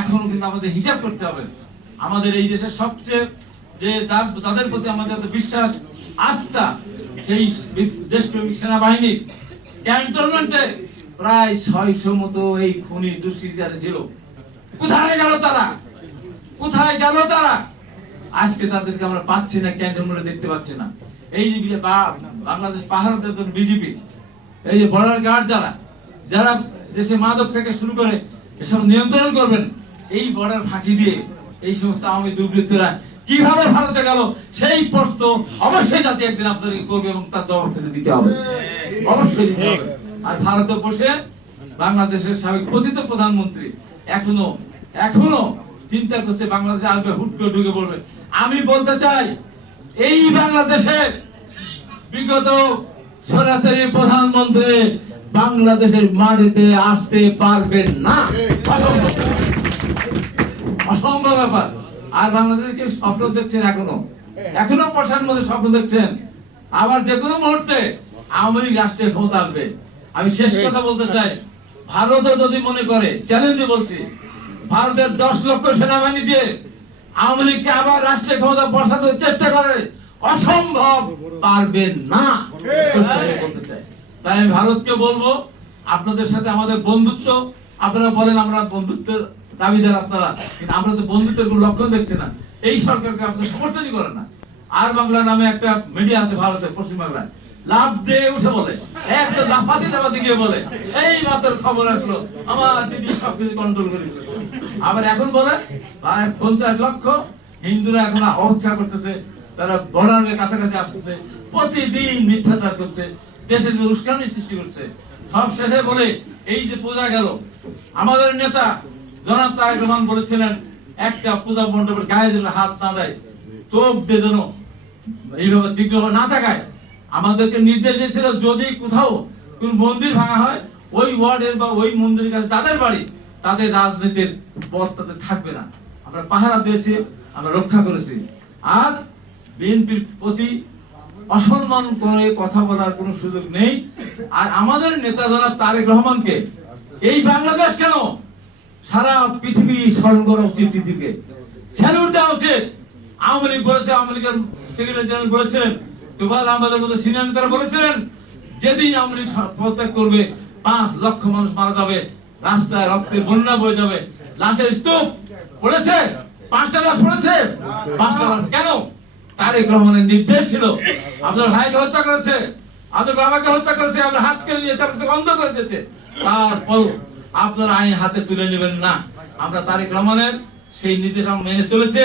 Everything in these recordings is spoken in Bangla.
এখনও কিন্তু আমাদের হিসাব করতে হবে। আমাদের এই দেশের সবচেয়ে যে যাদের প্রতি আমাদের এত বিশ্বাস, আস্থা, সেই দেশপ্রেমিক সেনাবাহিনী ক্যান্টনমেন্টে প্রায় ছয়শো মতো এই খুনি দুষ্কৃতিকারী ছিল। কোথায় গেল তারা? কোথায় গেল তারা? আজকে তাদেরকে আমরা পাচ্ছি না ক্যান্টনমেন্টে দেখতে পাচ্ছি না। এই যে বাংলাদেশ জন্য বিজেপি, এই যে বর্ডার গার্ড যারা যারা দেশে মাদক থেকে শুরু করে এসব নিয়ন্ত্রণ করবেন। এই বর্ডার ফাঁকি দিয়ে এই সমস্ত আওয়ামী দুর্বৃত্তরা কীভাবে ভারতে গেল, সেই প্রশ্ন অবশ্যই জাতি একদিন আপনাদেরকে করবে এবং তার জবাব ফেলে দিতে হবে। অবশ্যই। আর ভারতে বসে বাংলাদেশের সাবেক পতিত প্রধানমন্ত্রী এখনও এখনও চিন্তা করছে বাংলাদেশে আসবে, হুট করে ঢুকে পড়বে। আমি বলতে চাই, এই বাংলাদেশের বিগত সরাসরি প্রধানমন্ত্রী বাংলাদেশের মাটিতে আসতে পারবেন না। অসম্ভব। ব্যাপার। আর বাংলাদেশকে স্বপ্ন দেখছেন এখনও? এখনও প্রশাসন মধ্যে স্বপ্ন দেখছেন? আবার যে কোনো মুহূর্তে আওয়ামী লীগ রাষ্ট্রীয় ক্ষমতা আসবে। আমি শেষ কথা বলতে চাই। ভারতও যদি মনে করে চ্যালেঞ্জে বলছি ভারতের দশ লক্ষ সেনাবাহিনী দিয়ে আওয়ামী লীগকে আবার রাষ্ট্রীয় ক্ষমতা বসাতে চেষ্টা করে অসম্ভব পারবে না। বলতে চাই। তাই আমি ভারতকে বলব আপনাদের সাথে আমাদের বন্ধুত্ব আপনারা বলেন আমরা বন্ধুত্বের দাবিদার আপনারা, কিন্তু আমরা তো বন্ধুত্বের কোনো লক্ষণ দেখছি না। এই সরকারকে আপনারা সমর্থনই করেন না। আর বাংলা নামে একটা মিডিয়া আছে ভারতের পশ্চিম বাংলায় লাভ দিয়ে উঠে বলে একটা গিয়ে বলে, এই মাত্র খবর আসলো, আমার দিদি সবকিছু কন্ট্রোল করে আবার এখন বলে পঞ্চাশ লক্ষ, হিন্দুরা এখন অপেক্ষা করতেছে, তারা বর্ডারের কাছাকাছি আসতেছে, প্রতিদিন মিথ্যাচার করছে, দেশের উস্কানি সৃষ্টি করছে সব শেষে বলে, এই যে পূজা গেল। আমাদের নেতা জনাব রহমান বলেছিলেন, একটা পূজা মণ্ডপের গায়ে যেন হাত না দেয় চোখ দিয়ে যেন এইভাবে বিগ্রহ না থাকায় আমাদেরকে নির্দেশ দিয়েছিল, যদি কোথাও কোন মন্দির ভাঙা হয়, ওই ওয়ার্ডের বা ওই মন্দিরের কাছে যাদের বাড়ি, তাদের রাজনীতির পথ তাদের থাকবে না। আমরা পাহারা দিয়েছি, আমরা রক্ষা করেছি। আর বিএনপির প্রতি অসম্মান করে কথা বলার কোনো সুযোগ নেই। আর আমাদের নেতা জনাব তারেক রহমানকে, এই বাংলাদেশ কেন সারা পৃথিবী স্মরণ করা উচিত পৃথিবীকে স্যালুট দেওয়া উচিত। আওয়ামী লীগ বলেছে, আওয়ামী লীগের সেক্রেটারি জেনারেল বলেছিলেন তোফাল আহমেদের মতো সিনিয়র নেতারা বলেছিলেন, যেদিন আওয়ামী লীগ পদত্যাগ করবে, পাঁচ লক্ষ মানুষ মারা যাবে, রাস্তায় রক্তের বন্যা বয়ে যাবে। লাশের স্তূপ পড়েছে? পাঁচটা লাশ পড়েছে? পাঁচটা লাশ। কেন? তারেক রহমানের নির্দেশ ছিল। আপনার ভাইকে হত্যা করেছে, আপনার বাবাকে হত্যা করেছে, আপনার হাত কেড়ে নিয়েছে আপনাকে অন্ধ করে দিয়েছে। তারপর আপনার আইন হাতে তুলে নেবেন না। আমরা তারেক রহমানের সেই নির্দেশ আমরা মেনে চলেছে।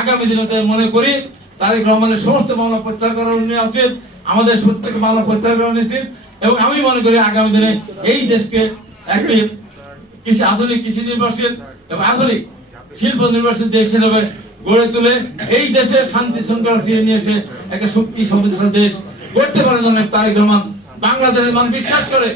আগামী দিনে তাই মনে করি, তারেক রহমানের সমস্ত মামলা প্রত্যাহার করা নেওয়া উচিত, আমাদের প্রত্যেক মামলা প্রত্যাহার করা উচিত এবং আমি মনে করি আগামী দিনে এই দেশকে একটি কৃষি আধুনিক কৃষি নির্ভরশীল এবং আধুনিক শিল্প নির্ভরশীল দেশ হিসেবে গড়ে তুলে এই দেশে শান্তি শৃঙ্খলা ফিরিয়ে নিয়ে এসে একটা শক্তি সমৃদ্ধ দেশ গড়তে পারে জন্য তারেক রহমান বাংলাদেশের মানুষ বিশ্বাস করে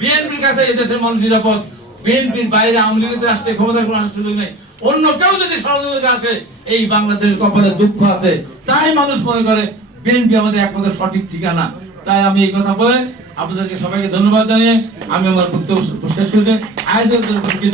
বিএনপির কাছে এই দেশের মানুষ নিরাপদ। বিএনপির বাইরে আওয়ামী লীগের রাষ্ট্রে ক্ষমতার কোনো সুযোগ নেই। অন্য কেউ যদি সহযোগিতা আসে, এই বাংলাদেশের কপালে দুঃখ আছে। তাই মানুষ মনে করে বিএনপি আমাদের একমাত্র সঠিক ঠিকানা। তাই আমি এই কথা বলে আপনাদেরকে সবাইকে ধন্যবাদ জানিয়ে আমি আমার বক্তব্য শেষ করতে আয়োজকদের প্রতি